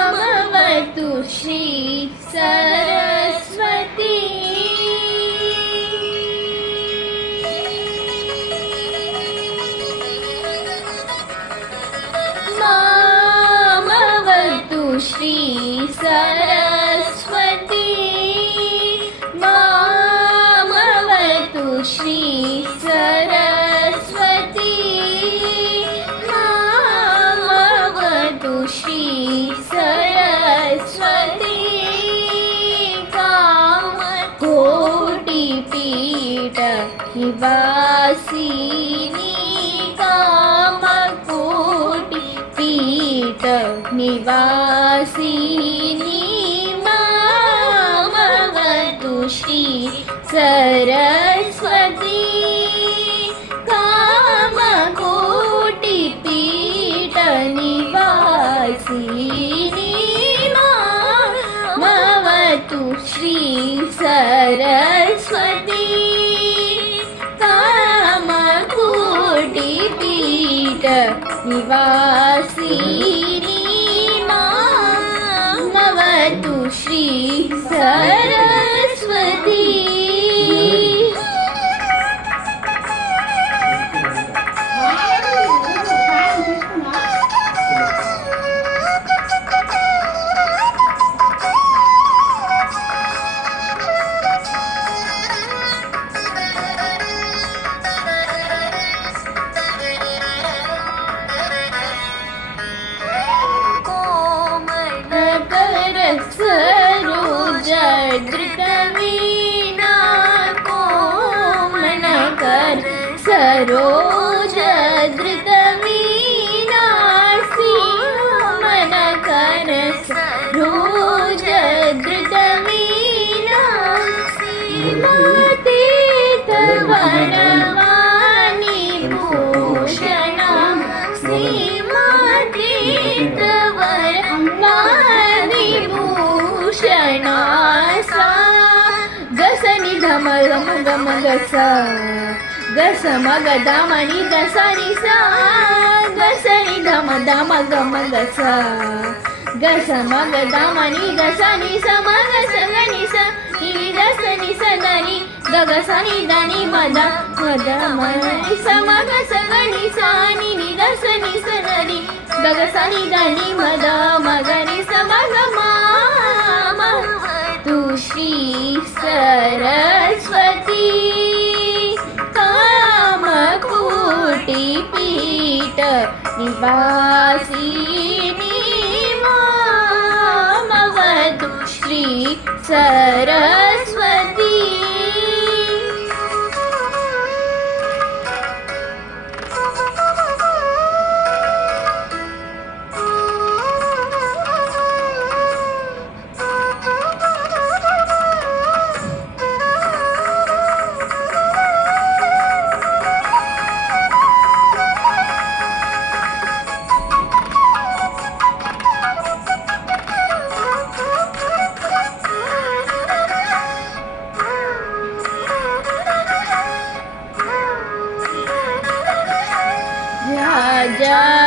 मामवतु श्री सरस्वती। मामवतु श्री सरस्वती। मामवतु श्री सरस्वती। मामवतु श्री सरस्वती। कामकोटिपीठ निवासिनी। कामकोटिपीठ निवासिनी। मामवतु श्री सरस्वती। कामकोटिपीठ निवासिनी। मामवतु श्री सरस्वती। कामकोटिपीठ निवासिनी। मामवतु श्री सरस्वती। सरोजधृतवीणा कोमलकर सरोजधृतवीणा सीमनकर सरोजधृतवीणा सीमातीतवनवाणी भूषणा सीमातीतवनवाणी भूषणा गसनि धम गम गम गस गस मग दामनि गसनि सा गसनि धम धम गम गस गस मग दामनि गसनि सा मग सगनि सा नि गसनि सदनि गगसनि दनि मद मद मनि सा मग सगनि सा नि गसनि सदनि गगसनि दनि मद मगनि सा मग मा तु श्री सरस्वती। कामकोटिपीठ निवासिनी। मामवतु श्री सरस्वती।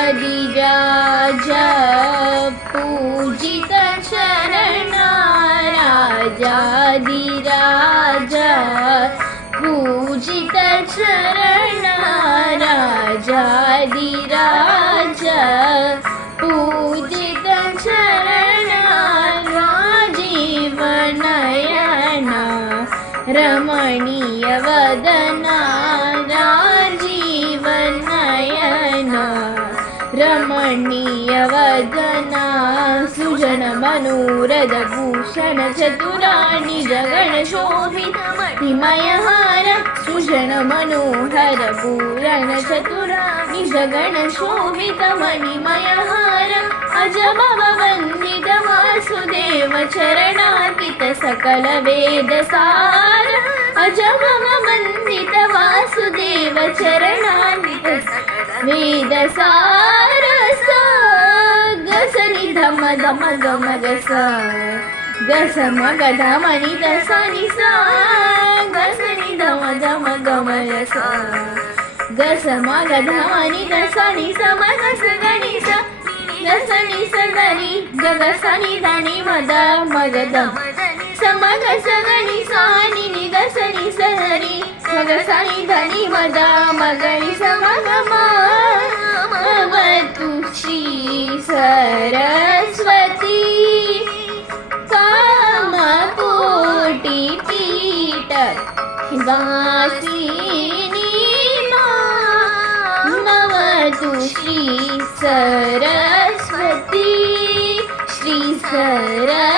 राजाधिराज पूजित शरणा। राजाधिराज पूजित शरणा। राजाधिराज पूजित शरणा। राजीव नयना रमणीय वदना। राजीव नयना रमणीय वदना। सुजन मनोरथ भूषण चतुरा। निज गण शोभित मणिमयहार। सुजन मनोहर पूरण चतुरा। निज गण शोभित मणिमयहार। अज भव वन्दित वासुदेव चरणार्पित सकल वेद सार। अज भव वन्दित वासुदेव चरणार्पित वेद सार। सा गसनि धम धम गम गस ग स म ग ध म नि ध सा नि सा ग स नि ध म ध म ग म ग सा ग स म ग ध म नि ध सा नि सा म ग स ग नि सा ग स नि स ग नि ग ग सा नि ध नि म ध म ग ध स म ग स ग नि सा नि नि ग स नि स ग नि ग ग सा नि ध नि म ध म ग नि स म ग म वतु श्री सरस्वती कामकोटि पीठ वासिनी नमतु श्री सरस्वती श्री सरस्वती